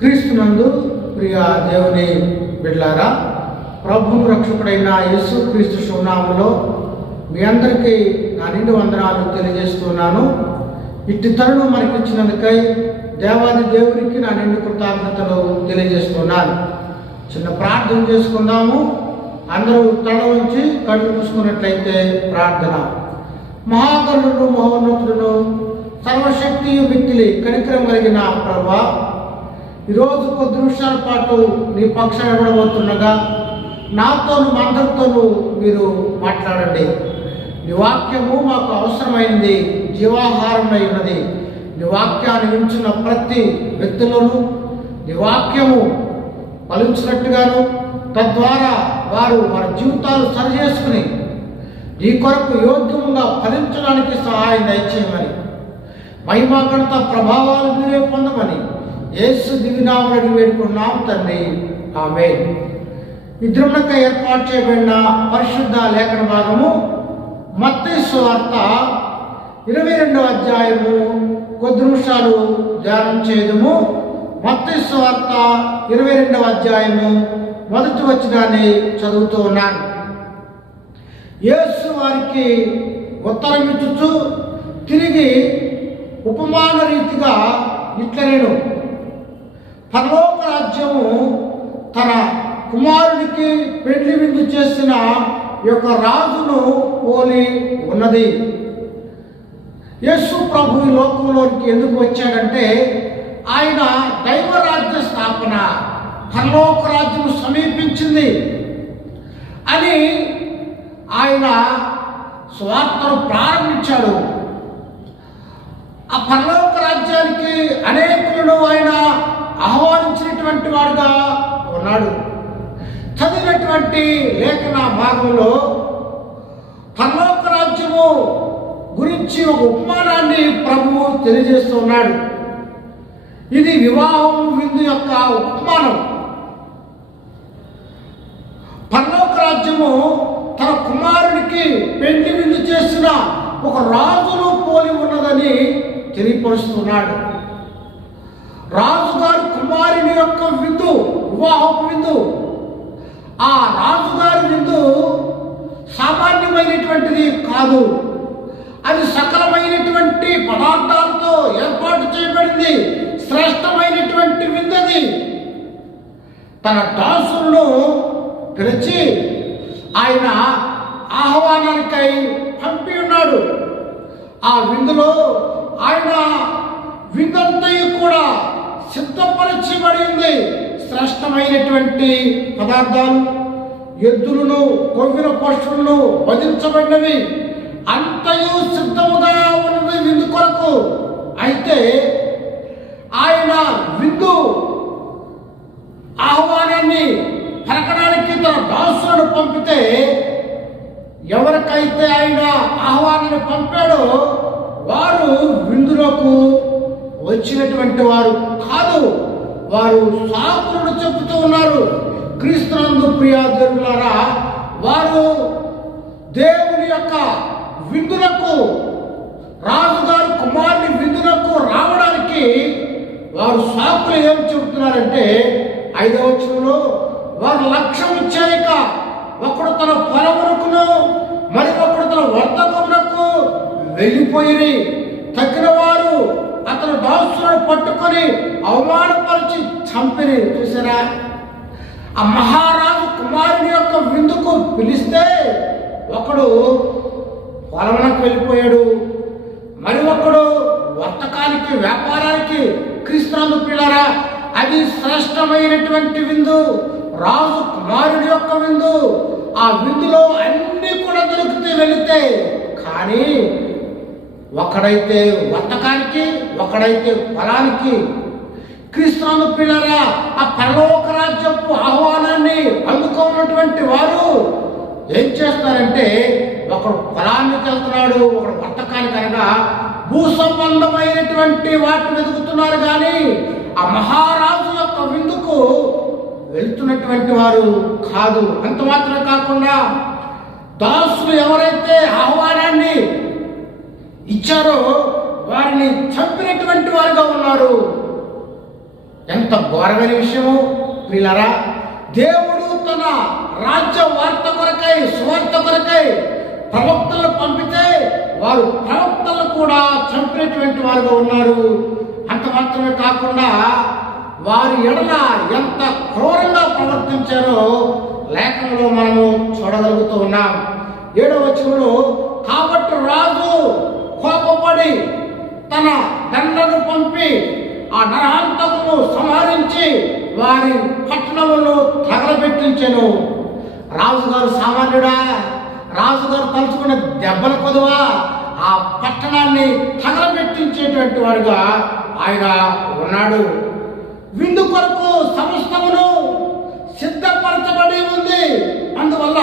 క్రీస్తునందు ప్రియ దేవుని బిడ్డలారా, ప్రభువు రక్షకుడైన యేసు క్రీస్తు శుభనామములో మీ అందరికీ నా నిండు వందనాలు తెలియజేస్తున్నాను. ఇట్టి తరుణం మనకిచ్చినందుకై దేవాది దేవునికి నా నిండు కృతజ్ఞతలు తెలియజేస్తున్నాను. చిన్న ప్రార్థన చేసుకుందాము. అందరూ తల ఉంచి కళ్ళు మూసుకున్నట్లయితే ప్రార్థన. మహాకరుణుడు, మహోన్నతుడును, సర్వశక్తి మిక్కిలి కనికరం కలిగిన ప్రభువా, ఈరోజు కొద్ది నిమిషాల పాటు నీ పక్షాన నిలబడుతుండగా నాతోను అందరితోనూ మీరు మాట్లాడండి. నీ వాక్యము మాకు అవసరమైనది, జీవాహారమై ఉన్నది. నీ వాక్యాన్ని వింటున్న ప్రతి వ్యక్తులను నీ వాక్యము ఫలించినట్టుగాను, తద్వారా వారు వారి జీవితాలు సరిచేసుకుని నీ కొరకు యోగ్యంగా ఫలించడానికి సహాయం దయచేయమని, మహిమాగణత ప్రభావాలు మీరే పొందమని యేసు దివ్యనామములో వేడుకున్నాం తండ్రి, ఆమేన్. ఈ దినమునకై ఏర్పాటు చేయబడిన పరిశుద్ధ లేఖన భాగము మత్తయి సువార్త 22వ అధ్యాయము. కొద్ది నిమిషాలు ధ్యానం చేయదము. మత్తయి సువార్త 22వ అధ్యాయము మొదటి వచనాన్ని చదువుతూ ఉన్నాను. యేసు వారికి ఉత్తరం ఇచ్చుచు తిరిగి ఉపమాన రీతిగా ఇట్లనేను, పరలోక రాజ్యము తన కుమారుడికి పెళ్లి విందు చేసిన యొక్క రాజును పోలి ఉన్నది. యేసు ప్రభు ఈ లోకంలోకి ఎందుకు వచ్చాడంటే, ఆయన దైవరాజ్య స్థాపన, పరలోక రాజ్యం సమీపించింది అని ఆయన స్వార్థను ప్రారంభించాడు. ఆ పరలోక రాజ్యానికి అనేకులను ఆయన ఆహ్వానించినటువంటి వాడుగా ఉన్నాడు. చదివినటువంటి లేఖన భాగంలో పరలోక రాజ్యము గురించి ఒక ఉపమానాన్ని ప్రభువు తెలియజేస్తున్నాడు. ఇది వివాహం విందు యొక్క ఉపమానం. పరలోక రాజ్యము తన కుమారుడికి పెళ్లి విందు చేసిన ఒక రాజును పోలి ఉన్నదని తెలియపరుస్తున్నాడు. రాజుగారి కుమారుని యొక్క విందు, వివాహపు విందు. ఆ రాజుగారి విందు సామాన్యమైనటువంటిది కాదు. అది సకలమైనటువంటి పదార్థాలతో ఏర్పాటు చేయబడింది. శ్రేష్టమైనటువంటి విందది. తన దాసులను పిలిచి ఆయన ఆహ్వానానికై పంపి ఉన్నాడు. ఆ విందులో ఆయన విందంతయు కూడా సిద్ధపరచబడి ఉంది. శ్రేష్టమైనటువంటి పదార్థాలు, ఎద్దులను, కొవ్విన పశువులను వధించబడినవి, అంతయు సిద్ధముగా ఉన్నది విందు కొరకు. అయితే ఆయన విందు ఆహ్వానాన్ని పలకడానికి తన దాసులను పంపితే, ఎవరికైతే ఆయన ఆహ్వానాన్ని పంపాడో వారు విందులకు వచ్చినటువంటి వారు కాదు. వారు సాకులను చెబుతూ ఉన్నారు. క్రీస్తునందు ప్రియ దేవులారా, వారు దేవుని యొక్క విందులకు, రాజుగారి కుమారుని విందులకు రావడానికి వారు సాకులు ఏం చెబుతున్నారంటే, 5వ వచనంలో వారు లక్ష్యం ఇచ్చాక ఒకడు తన పొలమునకును మరి ఒకడు తన వర్తకమునకు వెళ్ళిపోయి, తగిన వారు అతను దాసులను పట్టుకొని అవమానపరిచి చంపిని. చూసారా? ఆ మహారాజు కుమారుని యొక్క విందుకు పిలిస్తే ఒకడు పొలమునకు వెళ్ళిపోయాడు, మరి ఒకడు వర్తకానికి, వ్యాపారానికి. క్రీస్తునందు పిల్లరా, అది శ్రేష్టమైనటువంటి విందు, రాజు కుమారుడి యొక్క విందు. ఆ విందులో అన్నీ కూడా దొరికితే వెళితే, కానీ ఒకడైతే వర్తకానికి, ఒకడైతే పొలానికి. క్రీస్తునందు పిల్లరా, ఆ పరలోక రాజ్యపు ఆహ్వానాన్ని అందుకున్నటువంటి వారు ఏం చేస్తారంటే, ఒకడు పొలానికి వెళ్తున్నాడు, ఒకడు వర్తకానికి, అనగా భూ సంబంధమైనటువంటి వాటిని వెతుకుతున్నారు. కానీ ఆ మహారాజు యొక్క విందుకు వెళ్తున్నటువంటి వారు కాదు. అంత మాత్రమే కాకుండా దాసులు ఎవరైతే ఆహ్వానాన్ని ఇచ్చారో వారిని చంపినటువంటి వారుగా ఉన్నారు. ఎంత ఘోరమైన విషయము ప్రియులారా. దేవుడు తన రాజ్య వార్త కొరకై, సువార్త కొరకై ప్రవక్తలను పంపితే వారు ప్రవక్తలను కూడా చంపినటువంటి వారుగా ఉన్నారు. అంత మాత్రమే కాకుండా వారి ఎడల ఎంత క్రూరంగా ప్రవర్తించారో లేఖనంలో మనము చూడగలుగుతూ ఉన్నాం. 7వ వచనంలో, కాబట్టి రాజు కోపపడి తన దండను పంపి ఆ నరహంతకులను సంహరించి వారి పట్టణములను తగలబెట్టించెను. రాజుగారు సామాన్యుడా? రాజుగారు తలుచుకున్న దెబ్బల కొదువా? ఆ పట్టణాన్ని తగలబెట్టించేటువంటి వాడుగా ఆయన ఉన్నాడు. విందు కొరకు సమస్తమును సిద్ధపరచబడి ఉంది. అందువల్ల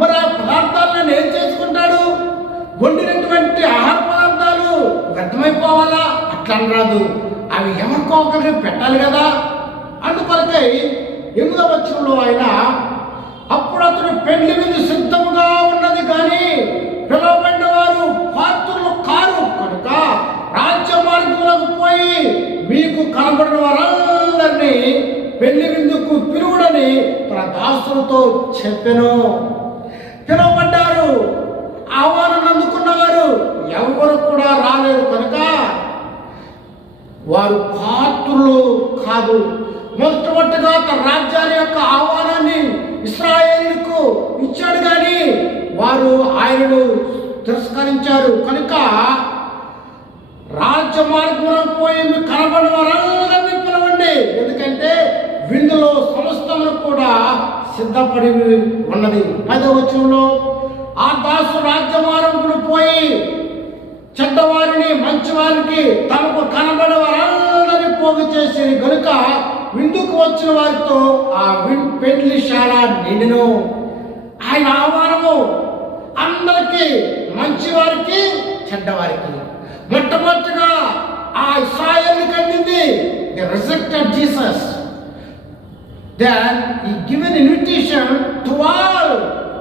మరి ఆ పదార్థాలను ఏం చేసుకుంటాడు? వండినటువంటి ఆహార పదార్థాలు వ్యర్థమైపోవాలా? అట్లా రాదు, అవి ఎవరికో ఒకరికి పెట్టాలి కదా. అందుకొరకై 8వ వచనంలో ఆయన, అప్పుడు అతడు పెళ్లి విందు సిద్ధముగా ఉన్నది కానీ పిలువబడిన వారు పాత్రులు కారు కనుక రాజ్య మార్గములకు పోయి మీకు కనబడిన వారందరినీ పెళ్లి విందుకు పిలువుడని తన దాసులతో చెప్పెను. పిలువబడ్డారు, ఆహ్వానం అందుకున్నవారు ఎవరు కూడా రాలేరు కనుక వారు పాత్రులు కాదు. మొట్టమొదటిగా తన రాజ్యాల యొక్క ఆహ్వానాన్ని ఇశ్రాయేలుకు ఇచ్చాడు కానీ వారు ఆయనను తిరస్కరించారు. కనుక రాజ్య మార్గంలో పోయి మీకు కనబడిన వారందరినీ పిలవండి, ఎందుకంటే విందులో సమస్తమును కూడా సిద్ధపడి ఉన్నది. 10వ వచనంలో, ఆ దాసు రాజ్య మార్గంలో పోయి చెడ్డవారిని మంచివారికి తమకు కనబడే వారందరినీ పోగు చేసి గనుక విందుకు వచ్చిన వారితో ఆ పెళ్లిశాల నిండెను. ఆయన ఆహ్వానము అందరికీ, మంచివారికి చెడ్డవారికి. మొట్టమొదటిగా ఆ ఇశ్రాయేలుకి అందింది, the rejected Jesus. Then he given invitation to all.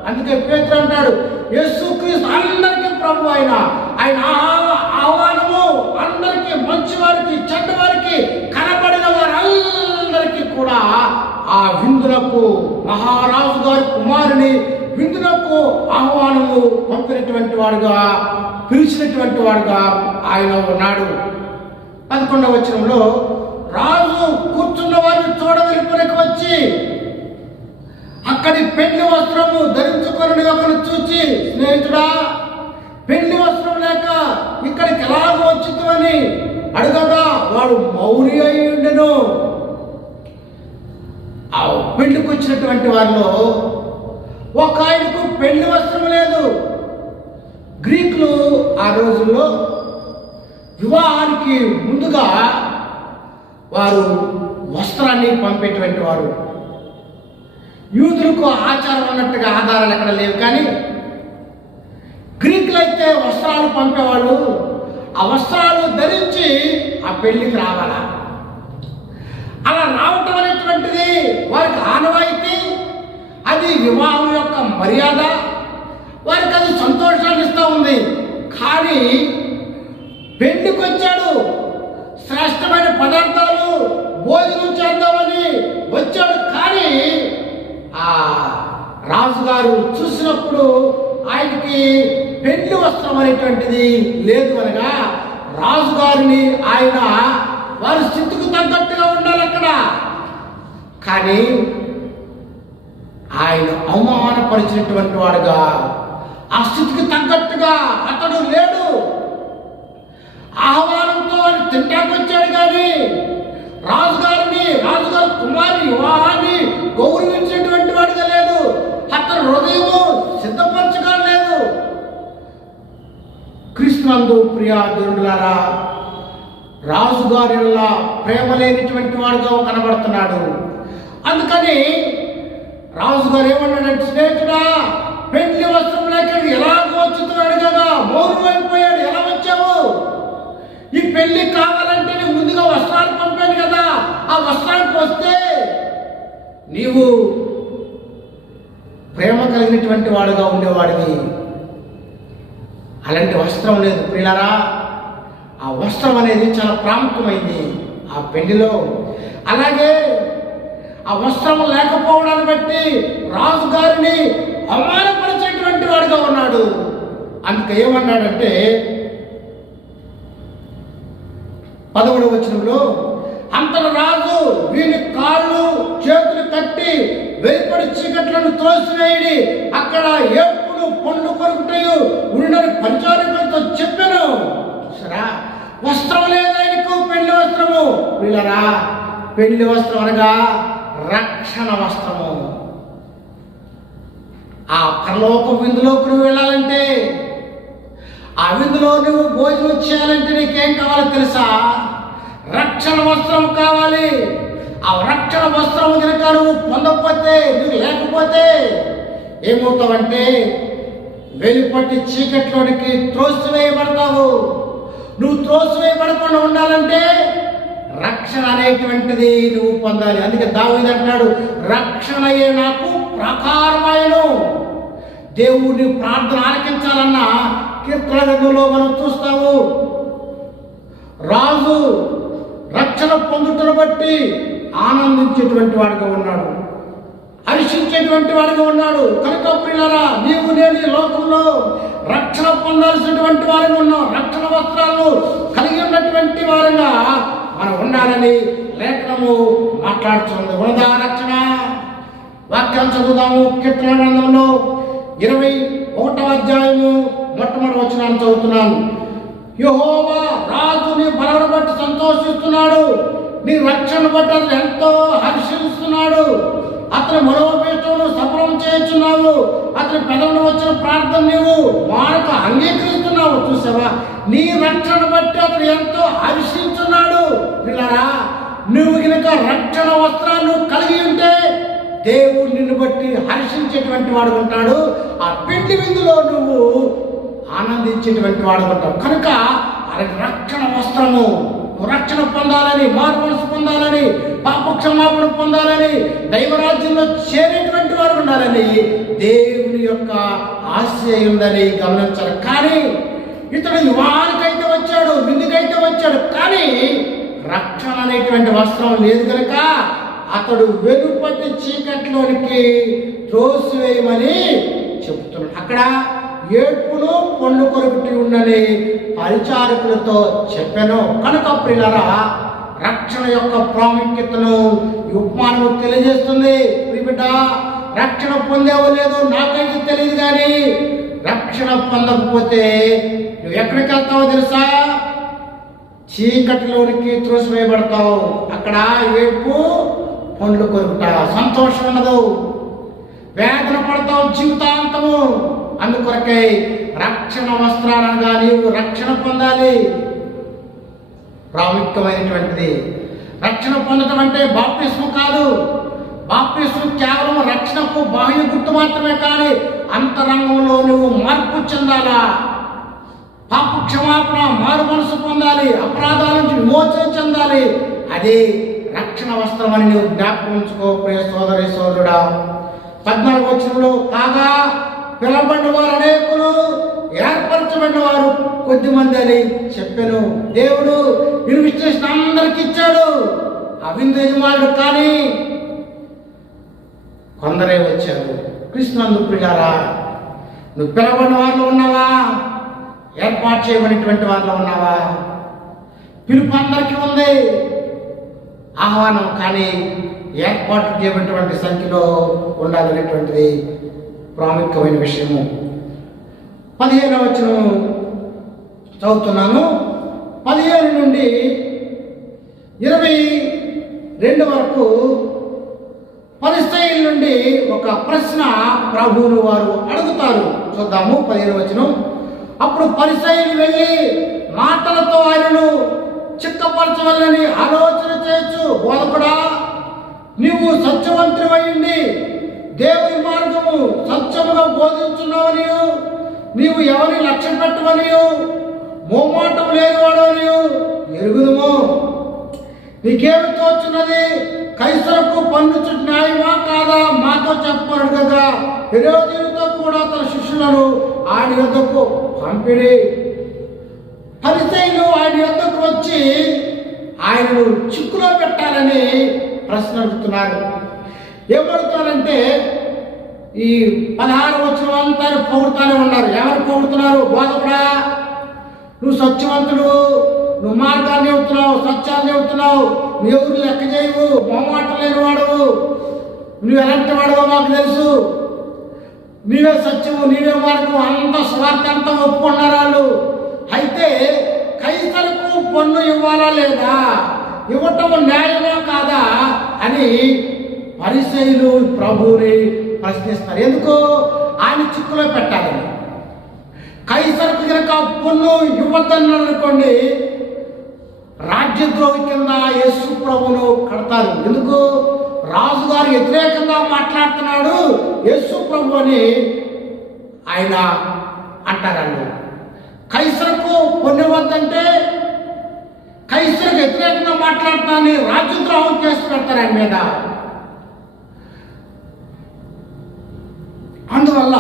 అందుకే పేతురు అంటాడు, యేసుక్రీస్తు అందరికీ ప్రభు. ఆయన ఆహ్వానము అందరికీ, మంచివారికి చెడ్డవారికి, కనబడిన వారందరికీ కూడా ఆ విందులకు, మహారాజు గారి కుమారుని విందులకు ఆహ్వానము పంపినటువంటి వాడుగా, పిలిచినటువంటి వాడుగా ఆయన ఉన్నాడు. 11వ వచనంలో, రాజు కూర్చున్న వారిని చూడవెలుపునకు వచ్చి అక్కడి పెళ్లి వస్త్రము ధరించుకొని ఒకరు చూచి, స్నేహితుడా, పెళ్లి వస్త్రం లేక ఇక్కడికి ఎలాగో వచ్చిందని అడగగా వాడు మౌరి అయి ఉండెను. ఆ పెళ్లికి వచ్చినటువంటి వారిలో ఒక ఆయనకు పెళ్లి వస్త్రం లేదు. గ్రీకులు ఆ రోజుల్లో వివాహానికి ముందుగా వారు వస్త్రాన్ని పంపేటువంటి వారు. యూదులకు ఆచారం అన్నట్టుగా ఆధారాలు ఎక్కడ లేవు, కానీ గ్రీకులైతే వస్త్రాలు పంపేవాళ్ళు. ఆ వస్త్రాలు ధరించి ఆ పెళ్లికి రావాలా. అలా రావటం అనేటువంటిది వారికి ఆనవాయితీ, అది వివాహం యొక్క మర్యాద, వారికి అది సంతోషాన్ని ఇస్తూ ఉంది. కానీ పెళ్లికి వచ్చాడు, శ్రేష్టమైన పదార్థాలు భోజనం చేద్దామని వచ్చాడు. కానీ ఆ రాజుగారు చూసినప్పుడు ఆయనకి పెళ్లి వస్త్రం అనేటువంటిది లేదు. అనగా రాజుగారిని ఆయన వారి స్థితికి తగ్గట్టుగా ఉండాలి అక్కడ. కానీ ఆయన అవమానపరిచినటువంటి వాడుగా, ఆ స్థితికి తగ్గట్టుగా అతడు లేడు. ఆహ్వానంతో ఆయన తింటానికి వచ్చాడు కానీ రాజుగారి కుమారుని వివాహాన్ని గౌరవించినటువంటి వాడుగా లేదు. అతను హృదయము సిద్ధపరచగా లేదు. క్రీస్తునందు ప్రియ దేవులారా, రాజుగారిలా ప్రేమ లేనిటువంటి వాడుగా కనబడుతున్నాడు. అందుకని రాజుగారు ఏమన్నాడంటే, స్నేహితుడా, పెళ్లి వస్త్రం లేక ఎలాగో వచ్చుతున్నాడు కదా, మౌనం అయిపోయాడు. ఎలా వచ్చావు? ఈ పెళ్లి కావాలంటే నేను ముందుగా వస్త్రాలు పంపాను కదా, ఆ వస్త్రానికి వస్తే నీవు ప్రేమ కలిగినటువంటి వాడుగా ఉండేవాడివి. అలాంటి వస్త్రం లేదు ప్రియులారా. ఆ వస్త్రం అనేది చాలా ప్రాముఖ్యమైంది ఆ పెళ్లిలో. అలాగే ఆ వస్త్రము లేకపోవడాన్ని బట్టి రాజుగారిని అవమానపరిచేటువంటి వాడిగా ఉన్నాడు. అందుకే ఏమన్నాడంటే 11వ వచనంలో, అంతట రాజు వీని కాళ్ళు చేతులు కట్టి వెలుపడి చీకట్లను త్రోసివేయడి, అక్కడ ఏపులు పండ్లు కొరుకుటయు ఉండని పరిచారకులతో చెప్పాను. సరా వస్త్రం లేదు ఆయనకు, పెళ్లి వస్త్రము. వీళ్ళరా పెళ్లి వస్త్రం అనగా రక్షణ వస్త్రము. ఆ పరలోక విందులోకి నువ్వు వెళ్ళాలంటే, ఆ విందులో నువ్వు భోజనం చేయాలంటే నీకేం కావాలో తెలుసా? రక్షణ వస్త్రం కావాలి. ఆ రక్షణ వస్త్రం కనుక నువ్వు పొందకపోతే, నువ్వు లేకపోతే ఏమవుతావంటే వెలుపటి చీకట్లోనికి త్రోసివేయబడతావు. నువ్వు త్రోసివేయబడకుండా ఉండాలంటే రక్షణ అనేటువంటిది నువ్వు పొందాలి. అందుకే దావీదు అంటాడు, రక్షణయే నాకు ప్రాకారమాయను. దేవుడిని ప్రార్థన ఆలకించాలన్న కీర్తన గ్రంథంలో మనం చూస్తాము. రాజు రక్షణ పొందుటను బట్టి ఆనందించేటువంటి వాడిగా ఉన్నాడు, హర్షించేటువంటి వాడిగా ఉన్నాడు. కనుక ప్రియులారా, నీవు నేను ఈ లోకంలో రక్షణ పొందాల్సినటువంటి వారిగా ఉన్నాం. రక్షణ వస్త్రాలను కలిగి ఉన్నటువంటి వారంగా మనం ఉండాలని లేఖనము మాట్లాడుతుంది. ఉన్నదా రక్షణ? వాక్యం చదువుదాము. కీర్తన గ్రంథంలో 21వ అధ్యాయము మొట్టమొదటి వచనాన్ని చదువుతున్నాను. యెహోవా రాజు నీ బలమును బట్టి సంతోషిస్తున్నాడు, నీ రక్షణ బట్టి అతను ఎంతో హర్షిస్తున్నాడు. అతని మనోపేక్షను సఫలం చేస్తున్నావు, అతని పెదవులు వచ్చిన ప్రార్థన నీవు మానక అంగీకరిస్తున్నావు. చూసావా, నీ రక్షణ బట్టి అతను ఎంతో హర్షిస్తున్నాడు. పిల్లరా, నువ్వు కనుక రక్షణ వస్త్రాన్ని కలిగి ఉంటే దేవుడు నిన్ను బట్టి హర్షించేటువంటి వాడు ఉంటాడు. ఆ పెళ్లి విందులో నువ్వు ఆనందించేటువంటి వాడు ఉంటావు. కనుక రక్షణ వస్త్రము, రక్షణ పొందాలని, మారు మనసు పొందాలని, పాప క్షమాపణ పొందాలని, దైవరాజ్యంలో చేరేటువంటి వారు ఉండాలని దేవుని యొక్క ఆశయం ఉందని గమనించాలి. కానీ ఇతడు యువానికైతే వచ్చాడు, విందుకైతే వచ్చాడు, కానీ రక్షణ అనేటువంటి వస్త్రం లేదు కనుక అతడు వెలుపటి చీకట్లోనికి త్రోసివేయమని చెప్తున్నాడు. అక్కడ ఏడ్పును పండ్లు కొరుకుటి ఉండని పరిచారకులతో చెప్పాను. కనుక ప్రియులారా, రక్షణ యొక్క ప్రాముఖ్యతను ఈ ఉపమానము తెలియజేస్తుంది. ప్రియబిడ్డ, రక్షణ పొందేవో లేదో నాకైతే తెలియదు, కానీ రక్షణ పొందకపోతే నువ్వు ఎక్కడికి వెళ్తావో తెలుసా? చీకటిలోనికి త్రోసివేయబడతావు. అక్కడ ఏడ్పు పండ్లు కొరుకుట, సంతోషం ఉండదు, వేదన పడతావు జీవితాంతము. అందుకొరకై రక్షణ వస్త్రాలనగా నీవు రక్షణ పొందాలి. ప్రాముఖ్యమైనటువంటిది రక్షణ పొందడం అంటే బాప్తిస్మం కాదు. బాప్తిస్మం కేవలం రక్షణకు బాహ్య గుర్తు మాత్రమే, కానీ అంతరంగంలో నువ్వు మార్పు చెందాలా. పాప క్షమాపణ, మారు మనసు పొందాలి, అపరాధాల నుంచి విమోచన చెందాలి. అది రక్షణ వస్త్రం అని నువ్వు జ్ఞాపకం ఉంచుకో ప్రియ సోదరి సోదరుడా. 14వ వచనంలో, కాగా పిలవబడిన వారు అనేకులు, ఏర్పరచబడిన వారు కొద్దిమంది అని చెప్పాను. దేవుడు ఇన్విటేషన్ అందరికి ఇచ్చాడు, ఆ విందు యజమానుడు, కానీ కొందరే వచ్చారు. క్రీస్తునందు ప్రియులారా, నువ్వు పిలవబడిన వారిలో ఉన్నావా? ఏర్పాటు చేయబడినటువంటి వారిలో ఉన్నావా? పిలుపు అందరికీ ఉంది, ఆహ్వానం, కానీ ఏర్పాటు చేయబడినటువంటి సంఖ్యలో ఉండాలనేటువంటిది ప్రాముఖ్యమైన విషయము. 15వ వచనం చదువుతున్నాను. 15 నుండి 22 వరకు పరిసయ్యుల నుండి ఒక ప్రశ్న ప్రభువును వారు అడుగుతారు. చూద్దాము 15వ వచనం. అప్పుడు పరిసయ్యులు వెళ్ళి మాటలతో ఆయనను చిక్కపరచవలని ఆలోచన చేయొచ్చు. బోధకుడా, నీవు సత్యవంతుడివైండి దేవుని మార్గము సత్యముగా బోధించున్నావని, నీవు ఎవరిని లక్ష్య పెట్టవని, మోమాటం లేనివాడని ఎరుగుదుము. నీకేమి తోచున్నది? కైసరకు పన్నుచు న్యాయమా కాదా? మాతో చెప్పాడు కదా. హెరోదీయులతో కూడా తన శిష్యులను ఆయన యొద్దకు పంపిడి. పరిసయ్యులు ఆయన యొద్దకు వచ్చి ఆయనను చిక్కులో పెట్టాలని ప్రశ్న అడుగుతున్నారు. ఏమడుగుతారంటే ఈ 16 వచనం అంతా పొగుడుతానే ఉన్నారు. ఎవరు పొగుడుతున్నారు? బోధకుడా, నువ్వు సత్యవంతుడు, నువ్వు మార్గాన్ని చెబుతున్నావు, సత్యాన్ని చెబుతున్నావు, నువ్వు ఎవరు లెక్క చేయవు, మొహమాట లేని వాడవు, నువ్వు ఎలాంటి వాడవో మాకు తెలుసు, నీవే సత్యము, నీవే మార్గం, అంత స్వార్థ అంతా ఒప్పుకున్నారు వాళ్ళు. అయితే కైసరుకు పన్ను ఇవ్వాలా లేదా, ఇవ్వటం న్యాయమా కాదా అని పరిసయ్యులు ప్రభువుని ప్రశ్నిస్తారు. ఎందుకు? ఆయన చిక్కులో పెట్టాలని. కైసరుకు కనుక పన్ను ఇవ్వద్దని అనుకోండి, రాజ్యద్రోహి కింద యేసు ప్రభువును కడతారు. ఎందుకు? రాజుగారు వ్యతిరేకంగా మాట్లాడుతున్నాడు యేసు ప్రభు అని ఆయన అంటారండి. కైసరుకు పన్ను ఇవ్వద్దంటే కైసరుకు వ్యతిరేకంగా మాట్లాడుతానని రాజ్యద్రోహం చేసి పెడతారు ఆయన మీద. అందువల్ల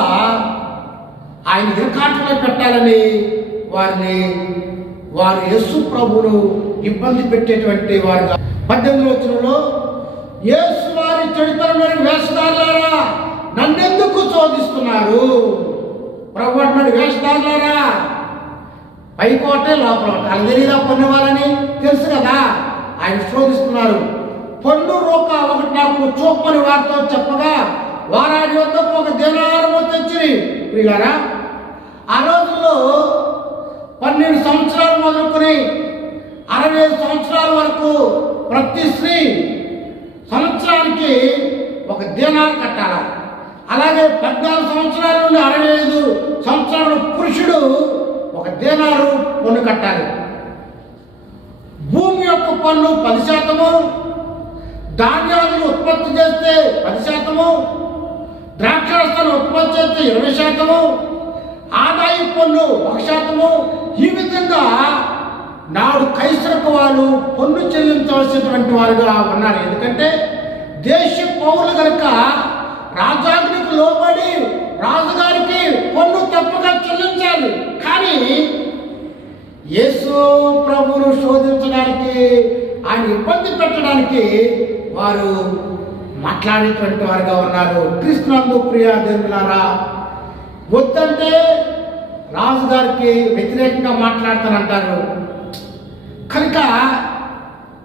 ఆయన ఇరకాటలో పెట్టాలని వారు యేసు ప్రభువును ఇబ్బంది పెట్టేటువంటి వారుగా 18వ వచనంలో, యేసు వారి చెడుతనమైన వేషధారులారా నన్నెందుకు శోధిస్తున్నారు? ప్రభు అంటున్నాడు, వేషధారులారా, పైకోటే లోపల వాళ్ళకి తెలియదా పన్ను వాళ్ళని? తెలుసు కదా. ఆయన శోధిస్తున్నారు. పన్ను రూక ఒకటి నాకు చూపని వారితో చెప్పగా వారాడి వద్దకు ఒక దినారము తెచ్చిరి. వీళ్ళారా, ఆ రోజుల్లో 12 సంవత్సరాలు మొదలుకొని 65 సంవత్సరాల వరకు ప్రతి స్త్రీ సంవత్సరానికి ఒక దీనారు కట్టాల. అలాగే 14 సంవత్సరాల నుండి 65 సంవత్సరాల పురుషుడు ఒక దీనారు పన్ను కట్టాలి. భూమి యొక్క పన్ను 10%, ధాన్యాలను ఉత్పత్తి చేస్తే 10%, ద్రాక్షరసాలు ఉత్పత్తి చేస్తే 20%, ఆదాయ పన్ను 1%. ఈ విధంగా నాడు కైసరుకు వాళ్ళు పన్ను చెల్లించవలసినటువంటి వారుగా ఉన్నారు. ఎందుకంటే దేశ పౌరులు కనుక రాజాజ్ఞకు లోబడి రాజుగారికి పన్ను తప్పగా చెల్లించాలి. కానీ యేసు ప్రభువును శోధించడానికి, ఆయన ఇబ్బంది పెట్టడానికి వారు మాట్లాడేటువంటి వారుగా ఉన్నారు. క్రీస్తునందు ప్రియ దేవులారా, వద్దంటే రాజుగారికి వ్యతిరేకంగా మాట్లాడతానంటారు. కనుక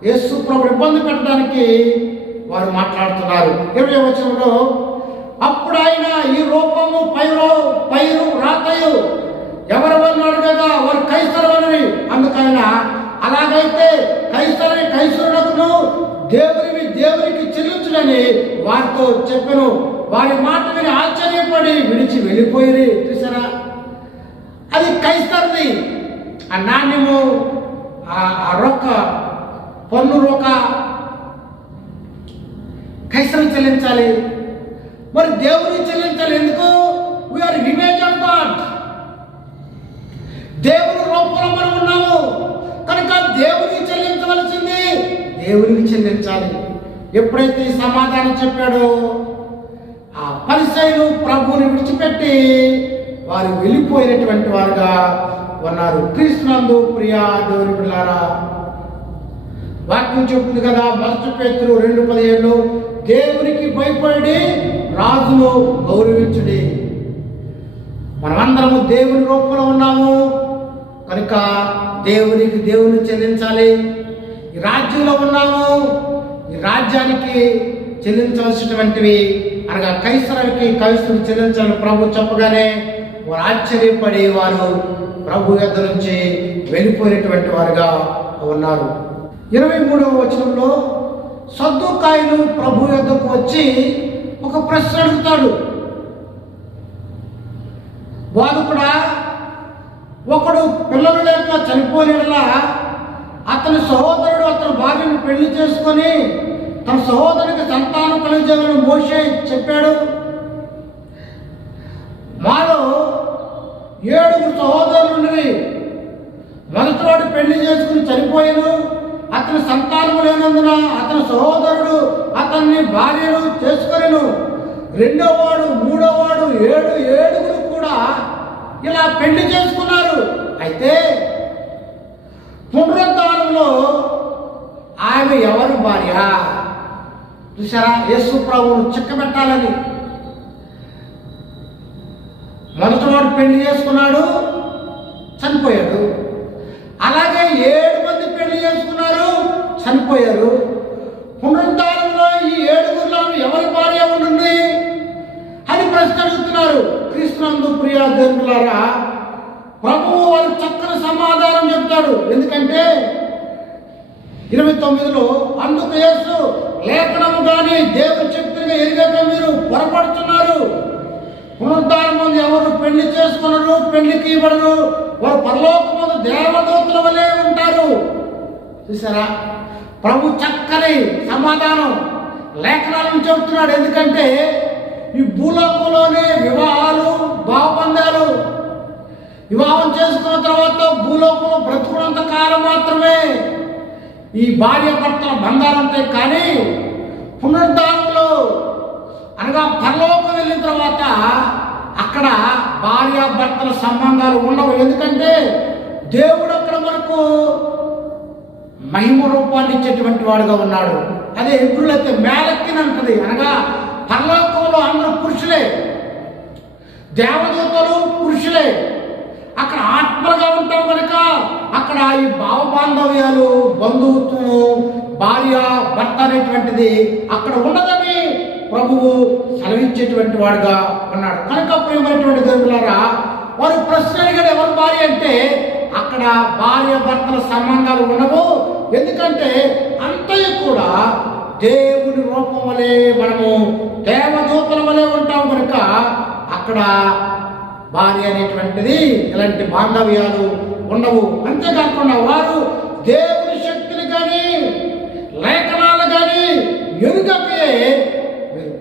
యేసు ప్రభు ఇబ్బంది పెట్టడానికి వారు మాట్లాడుతున్నారు. 20వ వచనంలో, అప్పుడు ఆయన ఈ రూపము పైరు రాతయు ఎవరెవరినాడు కదా వారు కైసరవని, అందుకైన అలాగైతే కైసరునకును దేవునికి చెల్లించుడని వారితో చెప్పెను. వారి మాట విని ఆశ్చర్యపడి విడిచి వెళ్ళిపోయి. చూసారా, అది కైసరుది. ఆ నాణ్యము, ఆ రొక్క, పన్ను రొక్క కైసరు చెల్లించాలి. మరి దేవునికి చెల్లించాలి. ఎందుకు? We are image of God. దేవుని రూపంలో మనం ఉన్నాము కనుక దేవునికి చెల్లించవలసింది దేవునికి చెల్లించాలి. ఎప్పుడైతే ఈ సమాధానం చెప్పాడో ఆ పరిసయ్యులు ప్రభువుని విడిచిపెట్టి వారు వెళ్ళిపోయినటువంటి వారుగా ఉన్నారు. క్రీస్తునందు ప్రియా దేవుని బిడ్డలారా, వాక్యం చెప్తుంది కదా, 1 పేతురు 2:17, దేవునికి భయపడి రాజును గౌరవించుడి. మనమందరము దేవుని రూపంలో ఉన్నాము కనుక దేవుని చెల్లించాలి. ఈ రాజ్యంలో ఉన్నాము, ఈ రాజ్యానికి చెల్లించవలసినటువంటివి అనగా కైసరుకు చెల్లించాలని ప్రభు చెప్పగానే వారు ఆశ్చర్యపడి వారు ప్రభు యొద్ద నుంచి వెళ్ళిపోయినటువంటి వారుగా ఉన్నారు. 23వ వచనంలో, సద్దూకాయులు ప్రభు యొద్దకు వచ్చి ఒక ప్రశ్న అడుగుతాడు. బోధకుడా, ఒకడు పిల్లలు లేక చనిపోయినలా అతని సహోదరుడు అతని భార్యను పెళ్లి చేసుకొని తన సహోదరునికి సంతానం కలిగేవాలని మోషే చెప్పాడు. మాలో 7 సహోదరులుండి మొదటివాడు పెళ్లి చేసుకుని చనిపోయాను, అతని సంతానము లేనందున అతని సహోదరుడు అతన్ని భార్యను చేసుకొనెను. 2వ వాడు 3వ వాడు 7 కూడా ఇలా పెళ్లి చేసుకున్నారు. అయితే పునరుద్ధానంలో ఆమె ఎవరు భార్య? చూసారా, యేసు ప్రభువును చిక్కబెట్టాలని మొదటివాడు పెళ్లి చేసుకున్నాడు, చనిపోయాడు. అలాగే 7 మంది పెళ్లి చేసుకున్నారు, చనిపోయారు. పునరుద్ధానంలో ఈ 7గురిలో ఎవరి భార్య ఉంటుంది అని ప్రశ్న అడుగుతున్నారు. క్రీస్తునందు ప్రియ దేవులారా, ప్రభువు వారు చక్కని సమాధానం చెప్తాడు. ఎందుకంటే 29లో అందుకు యేసు, లేఖనము కానీ దేవుని శక్తిగా ఎరిగక మీరు పొరపడుతున్నారు. పునరుద్ధానం ఎవరు పెళ్లి చేసుకున్నారు, పెళ్లికి ఇవ్వరు, వారు పరలోకమందు దేవదూతల వలె ఉంటారు. చూసారా, ప్రభు చక్కని సమాధానం లేఖనాలను చెబుతున్నాడు. ఎందుకంటే ఈ భూలోకంలోనే వివాహాలు, భావబంధాలు, వివాహం చేసుకున్న తర్వాత భూలోకంలో బ్రతుకున్నంత కాలం మాత్రమే ఈ భార్య భర్తల బంధాలు ఉంటాయి. కానీ పునరుద్ధానంలో అనగా పరలోకం వెళ్ళిన తర్వాత అక్కడ భార్య భర్తల సంబంధాలు ఉండవు. ఎందుకంటే దేవుడు అక్కడ మనకు మహిమ రూపాన్ని ఇచ్చేటువంటి వాడుగా ఉన్నాడు. అదే హెబ్రీయులైతే మేలెక్కినంటది. అనగా పరలోకంలో అందరూ పురుషులే, దేవదూతలు పురుషులే. అక్కడ ఆత్మలుగా ఉంటాం కనుక అక్కడ ఈ భావబాంధవ్యాలు, బంధుత్వం, భార్య భర్త అనేటువంటిది అక్కడ ఉండదని ప్రభువు సెలవిచ్చేటువంటి వాడుగా ఉన్నాడు. కనుక ప్రియమైనటువంటి దేవులారా, వారు ప్రశ్న అడిగాడు, ఎవరు భార్య అంటే అక్కడ భార్య భర్తల సంబంధాలు ఉండవు. ఎందుకంటే అంతయు కూడా దేవుని రూపం వలె, మనము దేవదూతల వలె ఉంటాం కనుక అక్కడ భార్య అనేటువంటిది ఇలాంటి బాంధవ్యాలు ఉండవు. అంతేకాకుండా వారు దేవుని శక్తిని కానీ లేఖనాలు కానీ ఎరుగకే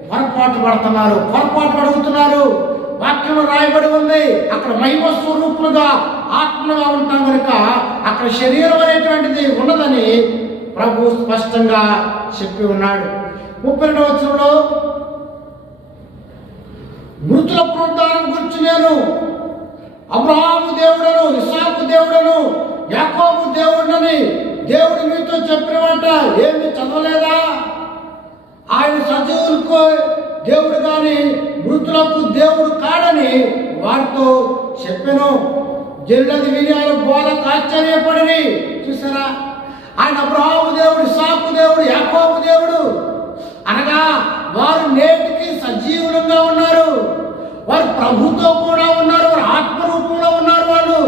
పొరపాటు పడుతున్నారు, పొరపాటు అడుగుతున్నారు. వాక్యంలో రాయబడి ఉంది, అక్కడ మహిమ స్వరూపులుగా ఆత్మగా ఉంటాం కనుక అక్కడ శరీరం అనేటువంటిది ఉండదని ప్రభు స్పష్టంగా చెప్పి ఉన్నాడు. 32వ వచనంలో మృతుల పునరుద్ధానం గురించి నేను అబ్రహాము దేవుడను, ఇస్సాకు దేవుడను, యాకోబు దేవుడని దేవుడు మీతో చెప్పిన మాట ఏమి చదవలేదా? ఆయన సజీవులకు దేవుడు కానీ మృతులకు దేవుడు కాడని వారితో చెప్పెను. జనులది విని ఆయన బోధకు ఆశ్చర్యపడని. చూసారా, ఆయన అబ్రహాము దేవుడు, ఇస్సాకు దేవుడు, యాకోబు దేవుడు అనగా వారు నేటికి సజీవులంగా ఉన్నారు. వారు ప్రభుతో కూడా ఉన్నారు, వారు ఆత్మరూపంలో ఉన్నారు. వాళ్ళు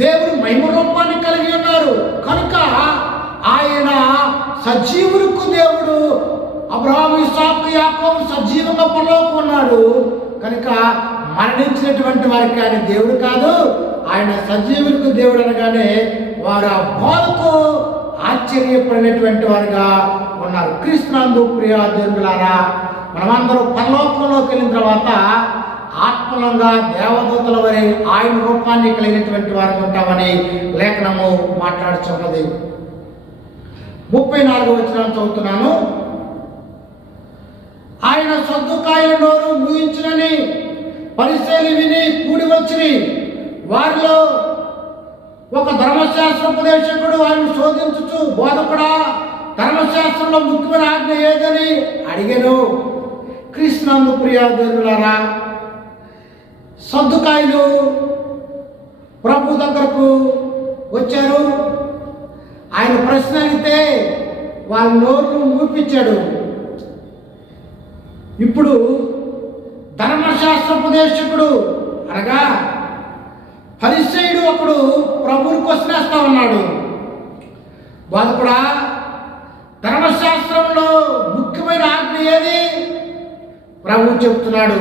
దేవుని మహిమ రూపాన్ని కలిగి ఉన్నారు. కనుక ఆయన సజీవులకు దేవుడు. అబ్రహాము, ఇస్సాకు, యాకోబు సజీవంగా పరలోకం ఉన్నాడు కనుక మరణించినటువంటి వారికి ఆయన దేవుడు కాదు, ఆయన సజీవులకు దేవుడు అనగానే వారు ఆ బోధకు ఆశ్చర్యపడినటువంటి వారుగా ఉన్నారు. క్రీస్తునందు ప్రియ దేవులారా, మనమందరూ పరలోకంలోకి వెళ్ళిన తర్వాత ఆత్మలంగా దేవదూతల వలె ఆయన రూపాన్ని కలిగినటువంటి వారు ఉంటామని లేఖనము మాట్లాడుచున్నది. 34వ వచనం చదువుతున్నాను. ఆయన సద్దుకాయల నోరు మూయించునని పరిశీలి విని కూడి వచ్చిని వారిలో ఒక ధర్మశాస్త్రోపదేశకుడు ఆయన శోధించుచు, బోధకుడా, ధర్మశాస్త్రంలో ముఖ్యమైన ఆజ్ఞ ఏదని అడిగాను. క్రీస్తునందు ప్రియ దేవులారా, సద్దుకాయలు ప్రభు దగ్గరకు వచ్చారు. ఆయన ప్రశ్న అడిగితే వాళ్ళ నోరు మూపించాడు. ఇప్పుడు ధర్మశాస్త్రోపదేశకుడు అనగా పరిసయ్యుడు ఒకడు ప్రభువుని క్వశ్చనేస్తా ఉన్నాడు. బోధకుడా, ధర్మశాస్త్రంలో ముఖ్యమైన ఆజ్ఞ ఏది? ప్రభువు చెప్తున్నాడు.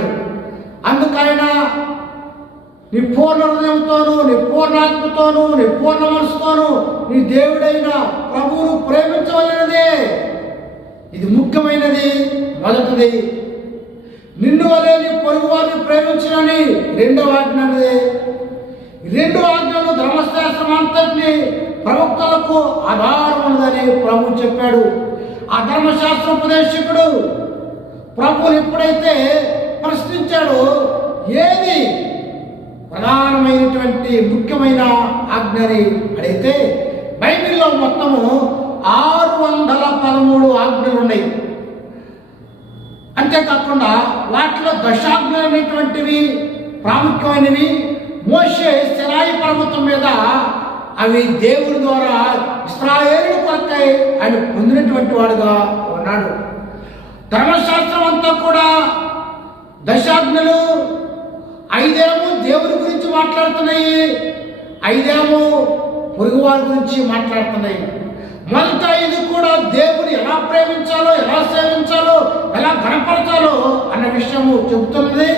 అందుకైనా నీ పూర్ణ హృదయంతోనూ, నీ పూర్ణాత్మతోనూ, నీ పూర్ణ మనసుతోనూ నీ దేవుడైన ప్రభువును ప్రేమించవలెనదే. ఇది ముఖ్యమైనది, మొదటిది. నిన్ను వలె నీ పొరుగు వారిని ప్రేమించనని రెండవ ఆజ్ఞ అన్నది. రెండు ఆజ్ఞలు ధర్మశాస్త్రం అంతటిని ప్రవక్తలకు ఆధారం ఉన్నదని ప్రభు చెప్పాడు. ఆ ధర్మశాస్త్రోపదేశకుడు ప్రభువుని ఎప్పుడైతే ప్రశ్నించాడో ఏది ప్రధానమైనటువంటి ముఖ్యమైన ఆజ్ఞని అడిగితే బైబిల్లో మొత్తము 6 613 ఆజ్ఞలు ఉన్నాయి. అంతేకాకుండా వాటిలో దశాజ్ఞలు అనేటువంటివి ప్రాముఖ్యమైనవి. మోషే సినాయి పర్వతం మీద అవి దేవుడి ద్వారా ఇశ్రాయేలు కొరకై ఆయన పొందినటువంటి వాడుగా ఉన్నాడు. ధర్మశాస్త్రం అంతా కూడా దశాజ్ఞలు 5 దేవుడి గురించి మాట్లాడుతున్నాయి, 5 పొరుగువారి గురించి మాట్లాడుతున్నాయి. మొదట 5 కూడా దేవుని ఎలా ప్రేమించాలో, ఎలా సేవించాలో, ఎలా గణపరచాలో అన్న విషయము చెబుతున్నది.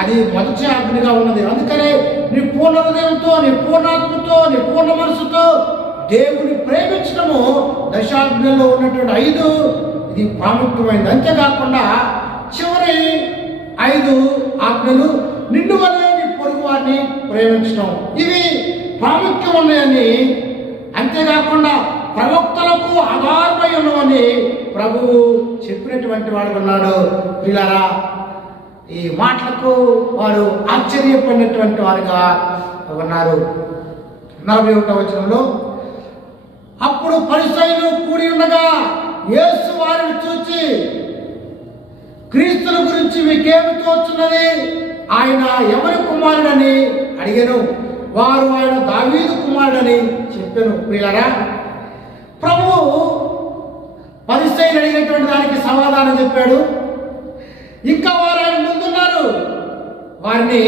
అది మొదటి ఆజ్ఞగా ఉన్నది. అందుకనే నీ పూర్ణ హృదయంతో, నీ పూర్ణాత్మతో, నీ పూర్ణ మనసుతో దేవుని ప్రేమించడము దశాజ్ఞల్లో ఉన్నటువంటి 5 ఇది ప్రాముఖ్యమైనది. అంతేకాకుండా చివరి 5 ఆజ్ఞలు నిన్ను వల్లే నీ పొరుగు వారిని ప్రేమించడం, ఇవి ప్రాముఖ్యం ఉన్నాయని, అంతేకాకుండా ప్రవక్తలకు ఆధారమై ఉన్నవని ప్రభువు చెప్పినటువంటి వాడు ఉన్నాడు. పిల్లరా, ఈ మాటలకు వారు ఆశ్చర్యపడినటువంటి వారుగా ఉన్నారు. 41వ వచనంలో, అప్పుడు పరిసయ్యులు కూడి ఉండగా యేసు వారిని చూచి, క్రీస్తుల గురించి మీకేమి తోచున్నది? ఆయన ఎవరి కుమారుడని అడిగాను. వారు ఆయన దావీదు కుమారుడని చెప్పాను. ప్రియులారా, ప్రభువు పరిసయ్యులు అడిగినటువంటి దానికి సమాధానం చెప్పాడు. ఇంకా వారు ఆయన ముందున్నారు. వారిని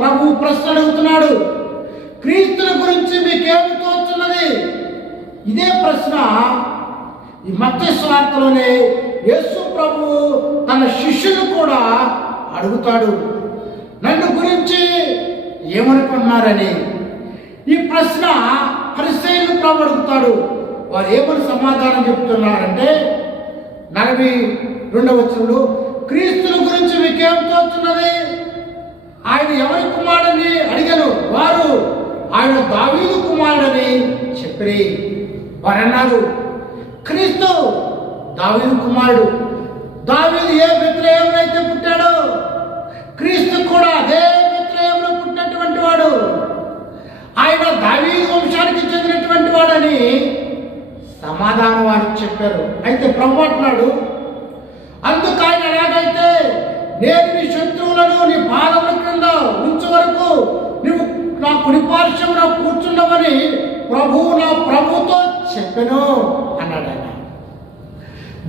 ప్రభు ప్రశ్న అడుగుతున్నాడు, క్రీస్తుల గురించి మీకేమి తోచున్నది? ఇదే ప్రశ్న ఈ మత్తయి సువార్తలోనే యేసు ప్రభు తన శిష్యులు కూడా అడుగుతాడు, నన్ను గురించి ఏమనుకుంటున్నారని. ఈ ప్రశ్న పరిసయ్యులు ప్రభు అడుగుతాడు. వారు ఏమని సమాధానం చెప్తున్నారంటే 42వ వచనంలో, క్రీస్తుల గురించి మీకేం తోచున్నది? ఆయన ఎవరి కుమారుడని అడిగాను. వారు ఆయన దావీదు కుమారుడని చెప్పి వారు అన్నారు, క్రీస్తు దావీదు కుమారుడు. దావీదు ఏ బెత్లెహేములో అయితే పుట్టాడో క్రీస్తు కూడా అదే బెత్లెహేములో పుట్టినటువంటి వాడు. ఆయన దావీదు వంశానికి చెందినటువంటి వాడని సమాధానం వారికి చెప్పారు. అయితే ప్రభు అంటున్నాడు, అందుకు ఆయన ఎలాగైతే నేను నీ శత్రువులను నీ పాదముల క్రింద ఉంచు వరకు నువ్వు నా కుడిపార్శ్వమున కూర్చున్నావని ప్రభువు నా ప్రభుతో చెప్పెను అన్నాడు. ఆయన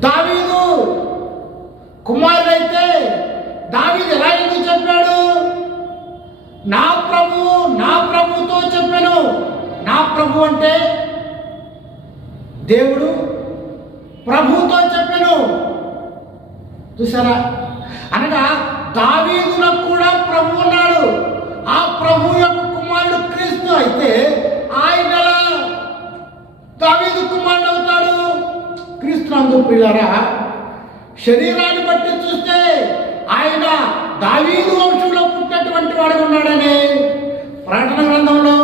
దావీదు కుమారుడైతే దావీదు ఎలా ఎందుకు చెప్పాడు? నా ప్రభుతో చెప్పాను. నా ప్రభు అంటే దేవుడు, ప్రభుతో చెప్పాను. చూసారా? అనగా దావీదులకు కూడా ప్రభు ఉన్నాడు. ఆ ప్రభు యొక్క కుమారుడు క్రీస్తు అయితే ఆయన దావీదు కుమారుడు అవుతాడు. క్రీస్తు నందు ప్రియులారా, శరీరాన్ని బట్టి చూస్తే ఆయన దావీదు వంశంలో పుట్టినటువంటి వాడు ఉన్నాడని ప్రకటన గ్రంథంలో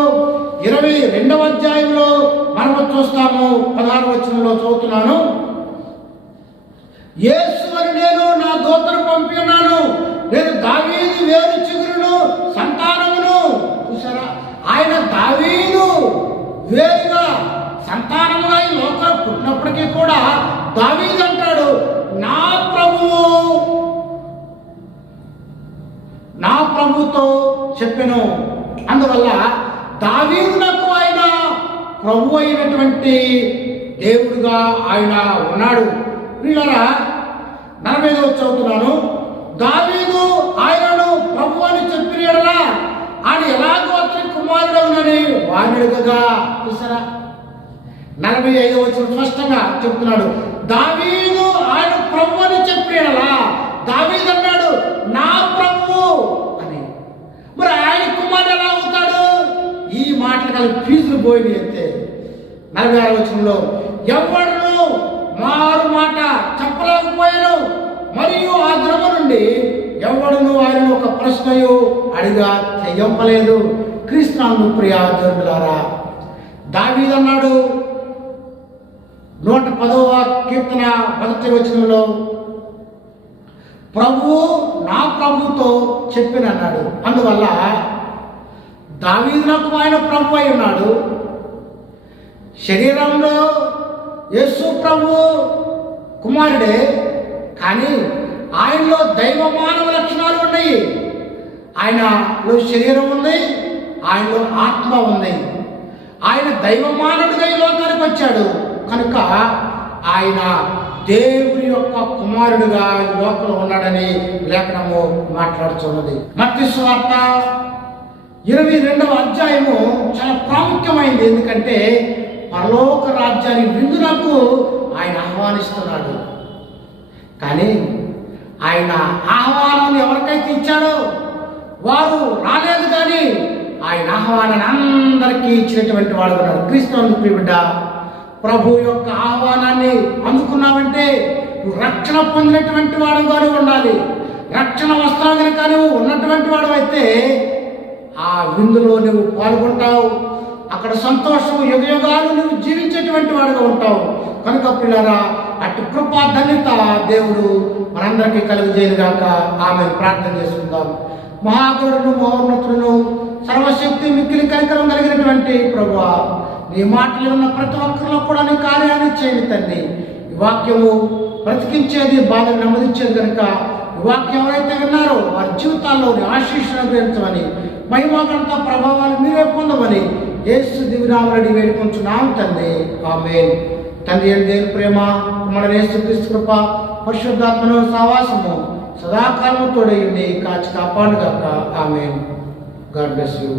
22వ అధ్యాయంలో మనము చూస్తాము. 16వ వచనంలో చదువుతున్నాను, యేసు అని నేను నా దూతను పంపి ఉన్నాను, నేను దావీదు వేరు చిగురును సంతానమును. చూసారా? ఆయన దావీదు వేరుగా సంతానముగా ఈ లోకం పుట్టినప్పటికీ కూడా దావీదు అంటాడు, నా ప్రభుతో చెప్పెను. అందువల్ల దావీదునకు ఆయన ప్రభు అయినటువంటి దేవుడుగా ఆయన ఉన్నాడు. ప్రియులారా, 45వ చదువుతున్నాను, దావీదు ఆయనను ప్రభు అని చెప్పిన యెడల ఆయన ఎలాగో అతని కుమారుడవునని వారిని అడగగా. చూసారా? 45వ వచనం స్పష్టంగా చెప్తున్నాడు, దావీదు ఆయన ప్రభు అని చెప్పిన యెడల దావీదు అన్నాడు నా ప్రభు అని. మరి ఆయన కుమారుడు ఎలా అవుతాడు? ఈ మాటలు కలిపి ఫీజులు పోయినాయి అంతే. 46వ వచనంలో, ఎవడును మారు మాట చెప్పలేకపోయాను, మరియు ఆ దినము నుండి ఎవడును ఆయన ఒక ప్రశ్నయు అడిగా తెగింపలేదు. క్రీస్తునందు ప్రియ దేవులారా, దావీదు అన్నాడు 110వ కీర్తన 1వ వచనంలో, ప్రభువు నా ప్రభుతో చెప్పినన్నాడు. అందువల్ల దావీదునకు ఆయన ప్రభు అయి ఉన్నాడు. శరీరంలో యేసు ప్రభు కుమారుడే, కానీ ఆయనలో దైవ మానవ లక్షణాలు ఉన్నాయి. ఆయనలో శరీరం ఉంది, ఆయనలో ఆత్మ ఉంది. ఆయన దైవ మానవుడిగా ఈ లోకానికి వచ్చాడు కనుక ఆయన దేవుని యొక్క కుమారుడుగా ఈ లోకంలో ఉన్నాడని లేఖనము మాట్లాడుతున్నది. మత్తయి సువార్త 22వ అధ్యాయము చాలా ప్రాముఖ్యమైనది. ఎందుకంటే పరలోక రాజ్యాన్ని విందునకు ఆయన ఆహ్వానిస్తున్నాడు. కానీ ఆయన ఆహ్వానం ఎవరికైతే ఇచ్చాడో వారు రాలేదు. కానీ ఆయన ఆహ్వానాన్ని అందరికీ ఇచ్చినటువంటి వాడు ఉన్నాడు. క్రీస్తు ప్రియబిడ్డ, ప్రభు యొక్క ఆహ్వానాన్ని అందుకున్నావంటే నువ్వు రక్షణ పొందినటువంటి వాడుగానే ఉండాలి. రక్షణ వస్త్రాలు కనుక నువ్వు ఉన్నటువంటి వాడు అయితే ఆ విందులో నువ్వు పాల్గొంటావు. అక్కడ సంతోషం యుగయుగాలు నువ్వు జీవించేటువంటి వాడుగా ఉంటావు. కనుక పిల్లరా, అటు కృపా ధన్యత దేవుడు మనందరికీ కలుగజేయనుగాక. ఆమె ప్రార్థన చేసుకుందాం. మహాగౌరుడు మహోన్నతులను సర్వశక్తి మిక్కిలి కనికరం కలిగినటువంటి ప్రభువా, నీ మాటలు ఉన్న ప్రతి ఒక్కరిలో కూడా నీ కార్యాన్ని చేయండి తండ్రి. ఈ వాక్యము బ్రతికించేది, బాధను నెమ్మదించేది కనుక ఈ వాక్యం ఎవరైతే విన్నారో వారి జీవితాల్లో నీ ఆశీస్సును అనుగ్రహించమని, మహిమాగంత ప్రభావాలు మీరే పొందమని యేసు దివ్యనామములో వేడుకొంచున్నాము తండ్రి. ఆమేన్. తండ్రి అయిన దేవుని ప్రేమ, కుమారుడైన యేసుక్రీస్తు కృప, పరిశుద్ధాత్మను సహవాసము సదాకాలము తోడై ఉండి కాచి కాపాడుగాక. ఆమేన్. God bless you.